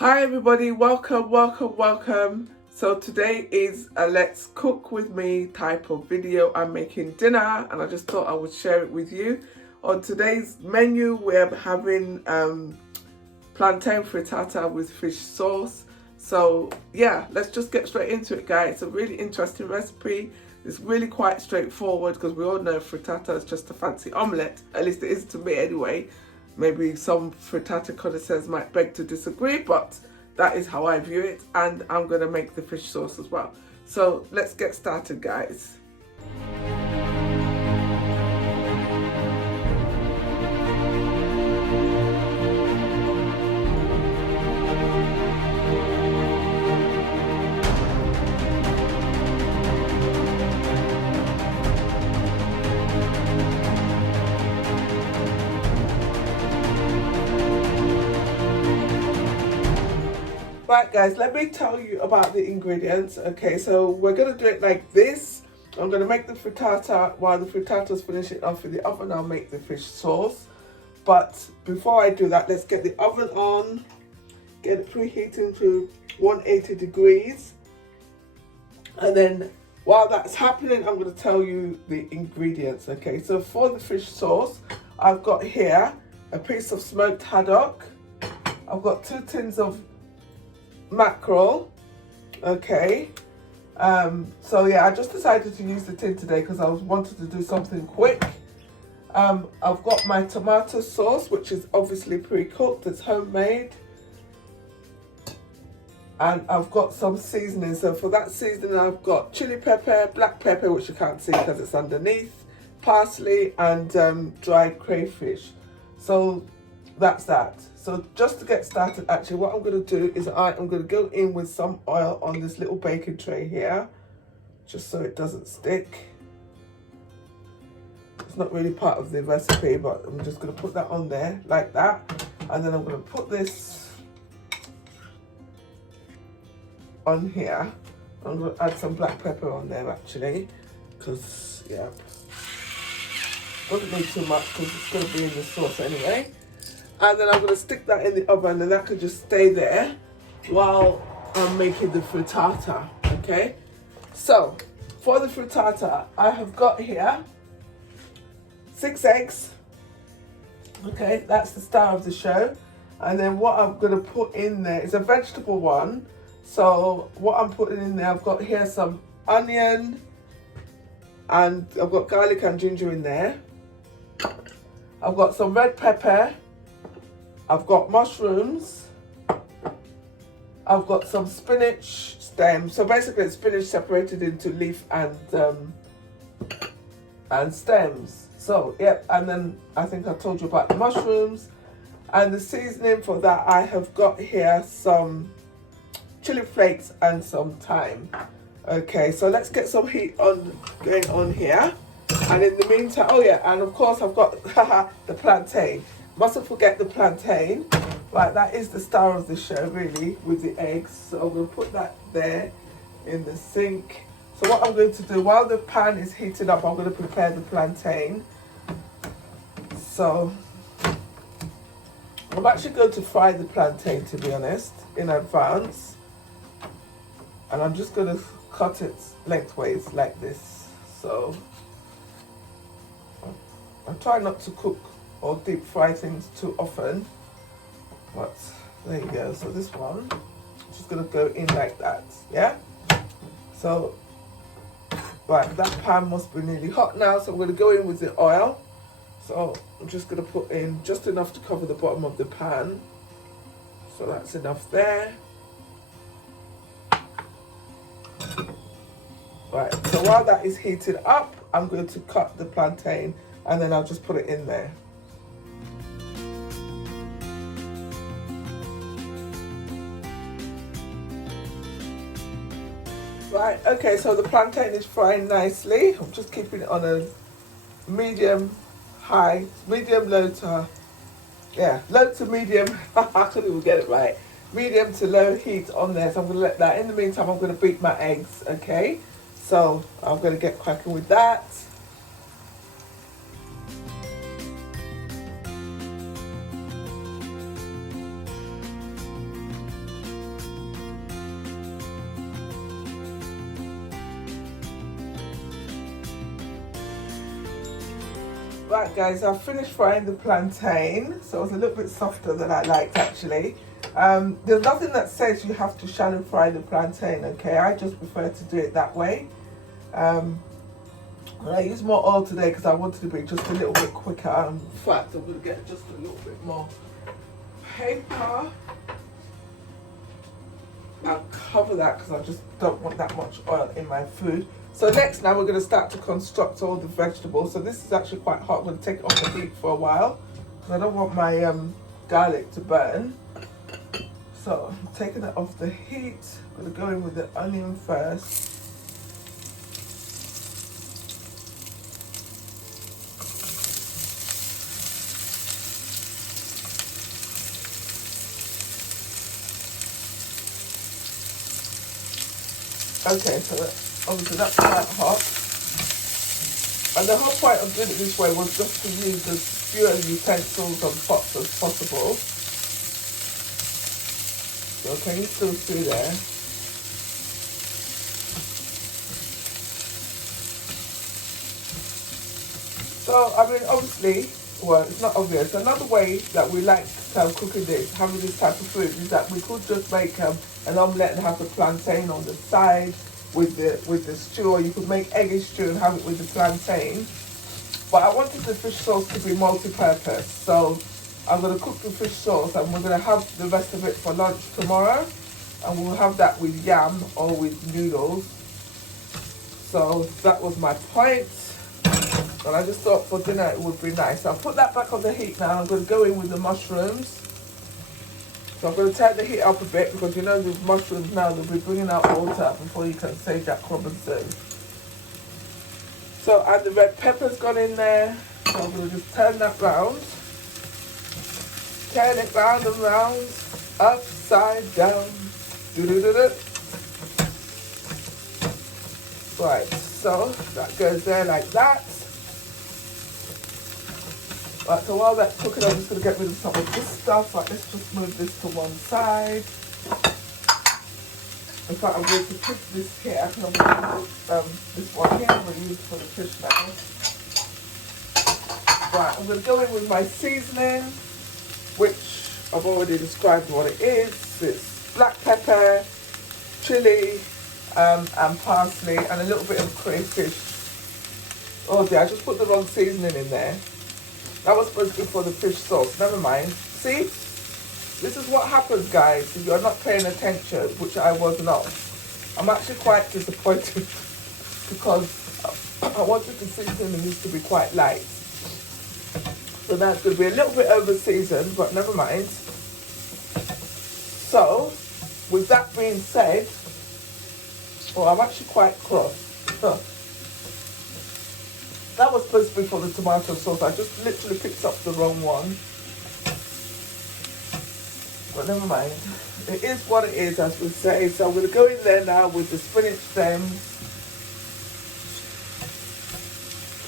Hi everybody, welcome. So today is a let's cook with me type of video. I'm making dinner and I just thought I would share it with you. On today's menu we're having plantain frittata with fish sauce. So yeah, let's just get straight into it, guys. It's a really interesting recipe. It's really quite straightforward because we all know frittata is just a fancy omelette, at least it is to me anyway. Maybe some frittata connoisseurs might beg to disagree, but that is how I view it, and I'm going to make the fish sauce as well. So let's get started, guys. Right guys, let me tell you about the ingredients. Okay, so we're going to do it like this. I'm going to make the frittata. While the frittata's finishing off in the oven, I'll make the fish sauce. But before I do that, let's get the oven on, get it preheating to 180 degrees. And then while that's happening, I'm going to tell you the ingredients. Okay, so for the fish sauce, I've got here a piece of smoked haddock. I've got 2 tins of mackerel. Okay, so yeah, I just decided to use the tin today because I wanted to do something quick. I've got my tomato sauce, which is obviously pre-cooked, it's homemade, and I've got some seasoning. So for that seasoning, I've got chili pepper, black pepper, which you can't see because it's underneath, parsley, and dried crayfish. So that's that. So just to get started, actually what I'm going to do is I am going to go in with some oil on this little baking tray here, just so it doesn't stick. It's not really part of the recipe, but I'm just going to put that on there like that, and then I'm going to put this on here. I'm going to add some black pepper on there actually, because yeah, doesn't need too much because it's going to be in the sauce anyway. And then I'm going to stick that in the oven, and that could just stay there while I'm making the frittata, okay? So, for the frittata, I have got here 6 eggs, okay? That's the star of the show. And then what I'm going to put in there is a vegetable one. So, what I'm putting in there, I've got here some onion, and I've got garlic and ginger in there. I've got some red pepper. I've got mushrooms, I've got some spinach stems. So basically it's spinach separated into leaf and stems. So yep, and then I think I told you about the mushrooms. And the seasoning for that, I have got here some chili flakes and some thyme. Okay, so let's get some heat on going on here. And in the meantime, oh yeah, and of course I've got the plantain. Mustn't forget the plantain. Right, that is the star of the show really, with the eggs. So I'm going to put that there in the sink. So what I'm going to do, while the pan is heating up, I'm going to prepare the plantain. So I'm actually going to fry the plantain, to be honest, in advance. And I'm just going to cut it lengthways like this. So I try not to cook or deep fry things too often, but there you go. So this one, I'm just gonna go in like that, yeah? So, right, that pan must be nearly hot now, so I'm gonna go in with the oil. So I'm just gonna put in just enough to cover the bottom of the pan. So that's enough there. Right, so while that is heated up, I'm going to cut the plantain and then I'll just put it in there. Right, okay, so the plantain is frying nicely. I'm just keeping it on a medium high, medium low to, yeah, low to medium. I couldn't even get it right. Medium to low heat on there. So I'm going to let that. In the meantime, I'm going to beat my eggs, okay? So I'm going to get cracking with that. Right guys, I've finished frying the plantain, so it's a little bit softer than I liked actually. There's nothing that says you have to shallow fry the plantain, okay? I just prefer to do it that way. I use more oil today because I wanted to be just a little bit quicker. In fact, I'm going to get just a little bit more paper. I'll cover that because I just don't want that much oil in my food. So next now we're going to start to construct all the vegetables. So this is actually quite hot. I'm going to take it off the heat for a while because I don't want my garlic to burn. So I'm taking it off the heat. I'm going to go in with the onion first. Okay, so obviously that's quite hot. And the whole point of doing it this way was just to use as few utensils and pots as possible. So can you still see there? So, I mean, obviously, well, it's not obvious. Another way that we like cooking this, having this type of food, is that we could just make an omelette and have the plantain on the side with the stew, or you could make eggy stew and have it with the plantain. But I wanted the fish sauce to be multi-purpose, so I'm going to cook the fish sauce and we're going to have the rest of it for lunch tomorrow, and we'll have that with yam or with noodles. So that was my point. And I just thought for dinner it would be nice. I'll put that back on the heat now. I'm going to go in with the mushrooms. So I'm going to turn the heat up a bit because you know the mushrooms now, they'll be bringing out water before you can say Jack Robinson. So, and the red pepper's gone in there. So I'm going to just turn that round. Turn it round and round. Upside down. Do-do-do-do. Right, so that goes there like that. Right, so while that's cooking, I'm just going to get rid of some of this stuff. Right, let's just move this to one side. In fact, I'm going to put this here. I'm going to put this one here. I'm going to use it for the fish now. Right, I'm going to go in with my seasoning, which I've already described what it is. It's black pepper, chili, and parsley, and a little bit of crayfish. Oh dear, I just put the wrong seasoning in there. That was supposed to be for the fish sauce. Never mind. See? This is what happens, guys, if you're not paying attention, which I was not. I'm actually quite disappointed because I wanted the seasoning to be quite light. So that's going to be a little bit over seasoned, but never mind. So, with that being said, well, I'm actually quite cross. That was supposed to be for the tomato sauce. I just literally picked up the wrong one. But never mind. It is what it is, as we say. So I'm going to go in there now with the spinach stems.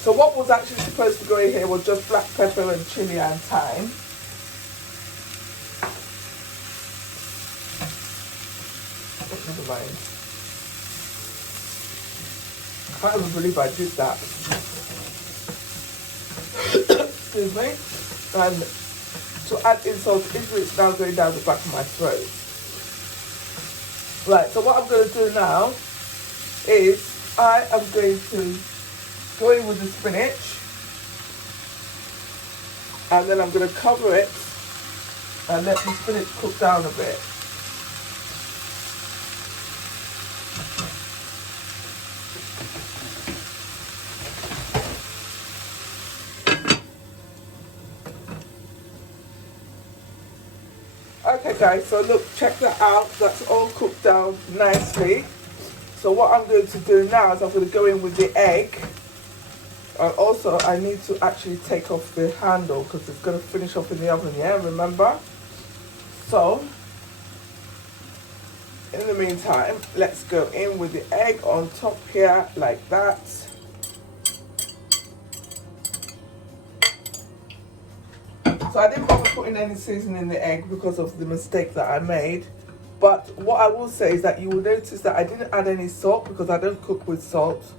So what was actually supposed to go in here was just black pepper and chili and thyme. But never mind. I can't even believe I did that. Excuse me. And to add insult to injury, it's now going down the back of my throat. Right, so what I'm going to do now is I am going to go in with the spinach, and then I'm going to cover it and let the spinach cook down a bit. Okay guys, so look, check that out. That's all cooked down nicely. So what I'm going to do now is I'm going to go in with the egg. And also I need to actually take off the handle because it's going to finish off in the oven, yeah, remember? So, in the meantime, let's go in with the egg on top here, like that. So I didn't bother putting any seasoning in the egg because of the mistake that I made. But what I will say is that you will notice that I didn't add any salt because I don't cook with salt.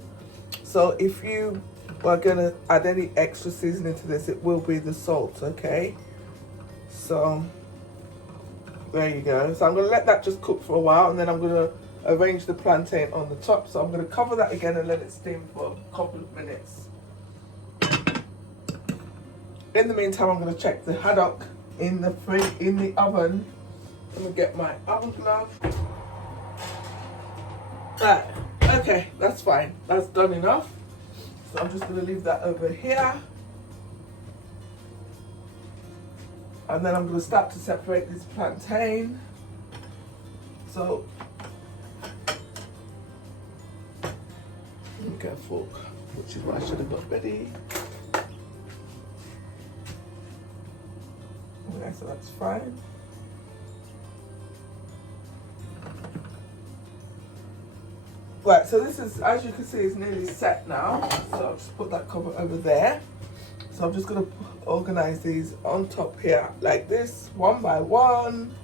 So if you we're gonna add any extra seasoning to this, it will be the salt, okay? So there you go. So I'm gonna let that just cook for a while, and then I'm gonna arrange the plantain on the top. So I'm gonna cover that again and let it steam for a couple of minutes. In the meantime, I'm gonna check the haddock in the oven. Let me get my oven glove. Right, okay, that's fine. That's done enough. So I'm just gonna leave that over here. And then I'm gonna start to separate this plantain. So, let me get a fork, which is what I should have got ready. Okay, so that's fine. Right, so this is, as you can see, is nearly set now. So I'll just put that cover over there. So I'm just gonna organize these on top here like this, one by one.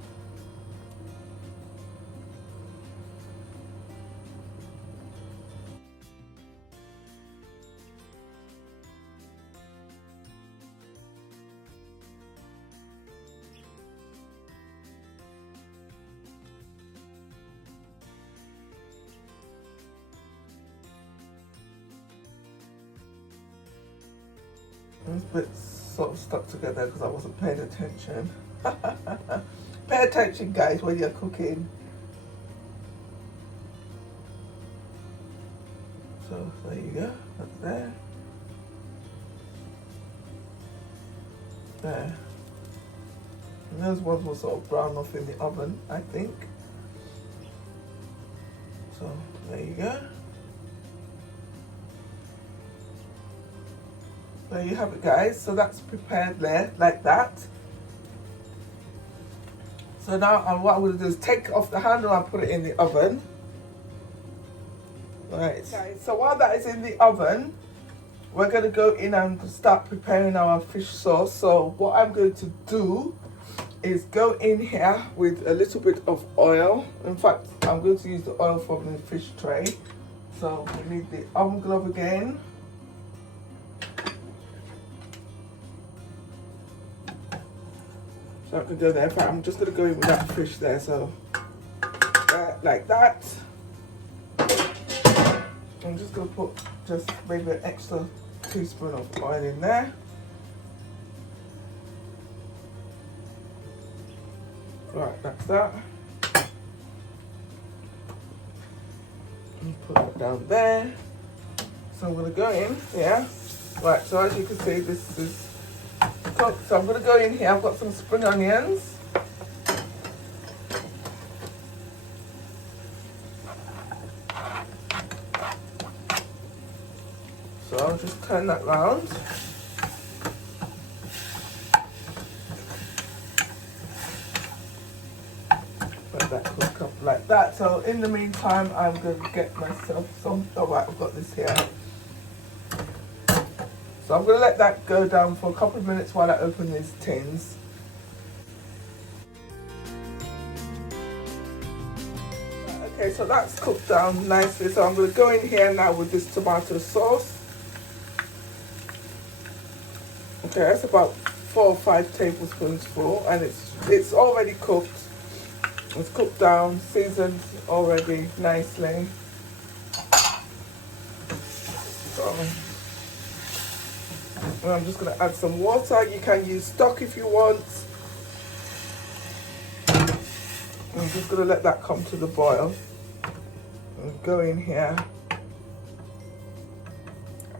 This bit's sort of stuck together because I wasn't paying attention. Pay attention, guys, when you're cooking. So there you go, that's there. There. And those ones will sort of brown off in the oven, I think. So there you go. There you have it, guys. So that's prepared there, like that. So now what I'm going to do is take off the handle and put it in the oven. Right, okay, so while that is in the oven, we're going to go in and start preparing our fish sauce. So what I'm going to do is go in here with a little bit of oil. In fact, I'm going to use the oil from the fish tray. So we need the oven glove again. So I can go there. In fact, I'm just going to go in with that fish there. So like that. I'm just going to put just maybe an extra teaspoon of oil in there. Right, that's that. And put it down there. So I'm going to go in, yeah. Right, so as you can see, this is cooked. So I'm going to go in here. I've got some spring onions. So I'll just turn that round. Let that cook up like that. So in the meantime, I'm going to get myself some, all right, I've got this here. So I'm going to let that go down for a couple of minutes while I open these tins. Okay, so that's cooked down nicely. So I'm going to go in here now with this tomato sauce. Okay, that's about 4 or 5 tablespoons full, and it's already cooked. It's cooked down, seasoned already nicely. So, and I'm just going to add some water. You can use stock if you want. I'm just going to let that come to the boil. And go in here.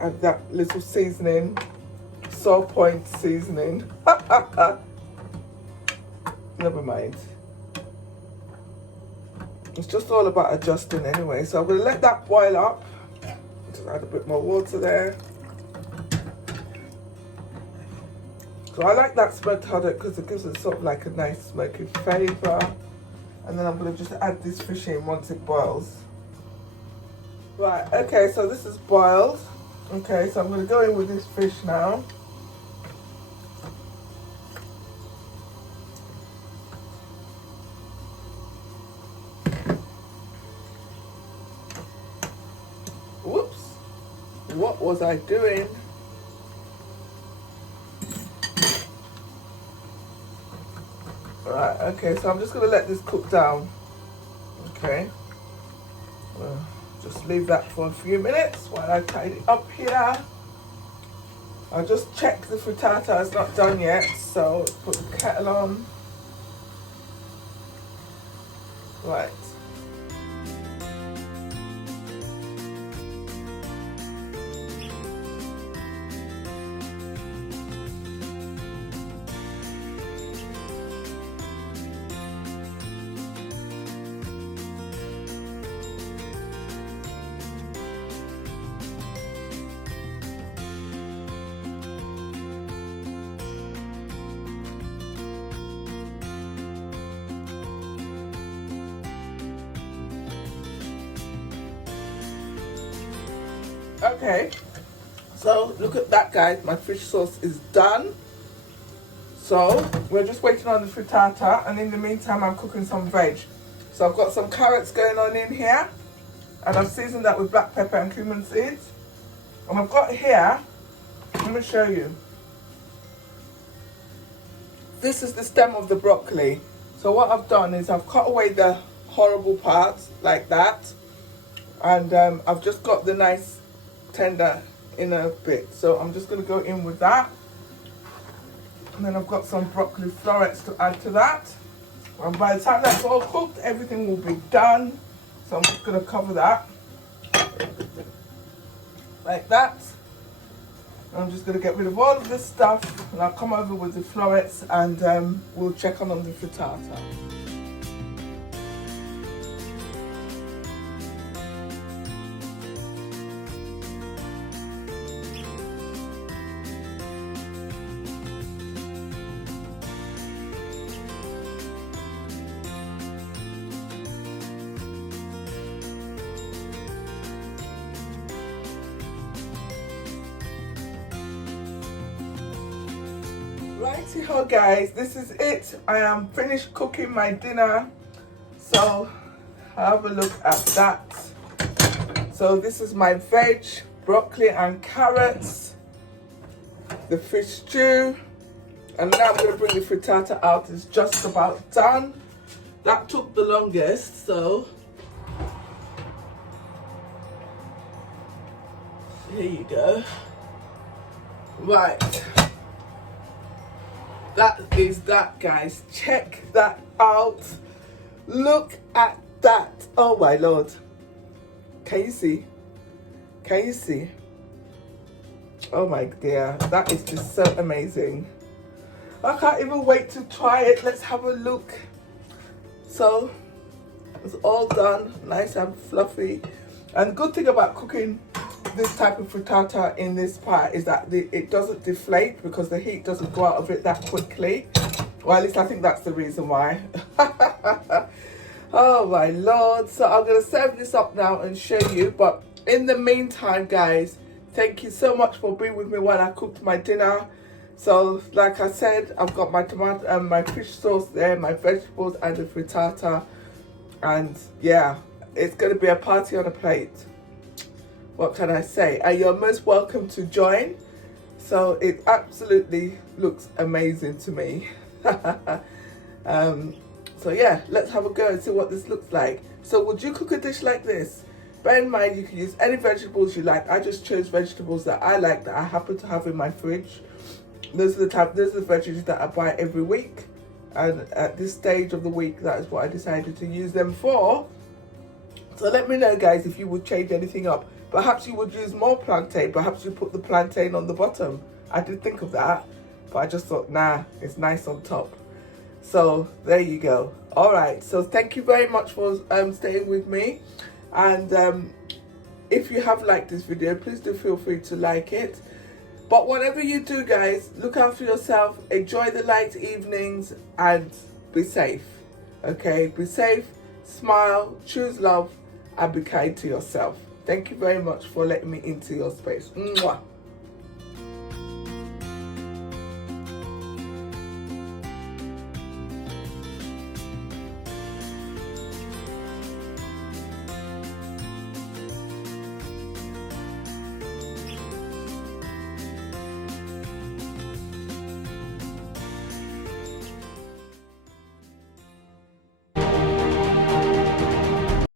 Add that little seasoning. Salt point seasoning. Never mind. It's just all about adjusting anyway. So I'm going to let that boil up. Just add a bit more water there. So I like that smoked haddock because it gives it sort of like a nice smoky flavour. And then I'm going to just add this fish in once it boils. Right, okay, so this is boiled. Okay, so I'm going to go in with this fish now. what was I doing? Right, okay, so I'm just going to let this cook down. Okay. Just leave that for a few minutes while I tidy up here. I'll just check the frittata is not done yet, so let's put the kettle on. Right. Okay, so look at that, guys. My fish sauce is done. So we're just waiting on the frittata, and in the meantime I'm cooking some veg. So I've got some carrots going on in here, and I've seasoned that with black pepper and cumin seeds. And I've got here, let me show you. This is the stem of the broccoli. So what I've done is I've cut away the horrible parts like that, and I've just got the nice tender inner bit. So I'm just going to go in with that, and then I've got some broccoli florets to add to that. And by the time that's all cooked, everything will be done. So I'm just going to cover that like that. I'm just going to get rid of all of this stuff, and I'll come over with the florets, and we'll check on the frittata. Righty-ho, guys, this is it. I am finished cooking my dinner, so have a look at that. So this is my veg, broccoli and carrots, the fish stew, and now I'm going to bring the frittata out. It's just about done. That took the longest, so here you go. Right. That is that, guys. Check that out. Look at that. Oh my Lord. Can you see? Can you see? Oh my dear. That is just so amazing. I can't even wait to try it. Let's have a look. So it's all done. Nice and fluffy. And the good thing about cooking this type of frittata in this pot is that it doesn't deflate, because the heat doesn't go out of it that quickly. Well, at least I think that's the reason why. Oh my Lord. So I'm going to serve this up now and show you. But in the meantime, guys, thank you so much for being with me while I cooked my dinner. So like I said, I've got my tomato and my fish sauce there, my vegetables and the frittata. And yeah, it's going to be a party on a plate. What can I say? And you're most welcome to join. So it absolutely looks amazing to me. So yeah, let's have a go and see what this looks like. So would you cook a dish like this? Bear in mind, you can use any vegetables you like. I just chose vegetables that I like, that I happen to have in my fridge. Those are the veggies that I buy every week. And at this stage of the week, that is what I decided to use them for. So let me know, guys, if you would change anything up. Perhaps you would use more plantain. Perhaps you put the plantain on the bottom. I did think of that, but I just thought, nah, it's nice on top. So there you go. All right. So thank you very much for staying with me. And if you have liked this video, please do feel free to like it. But whatever you do, guys, look after yourself. Enjoy the light evenings and be safe. Okay? Be safe, smile, choose love, and be kind to yourself. Thank you very much for letting me into your space. Mwah.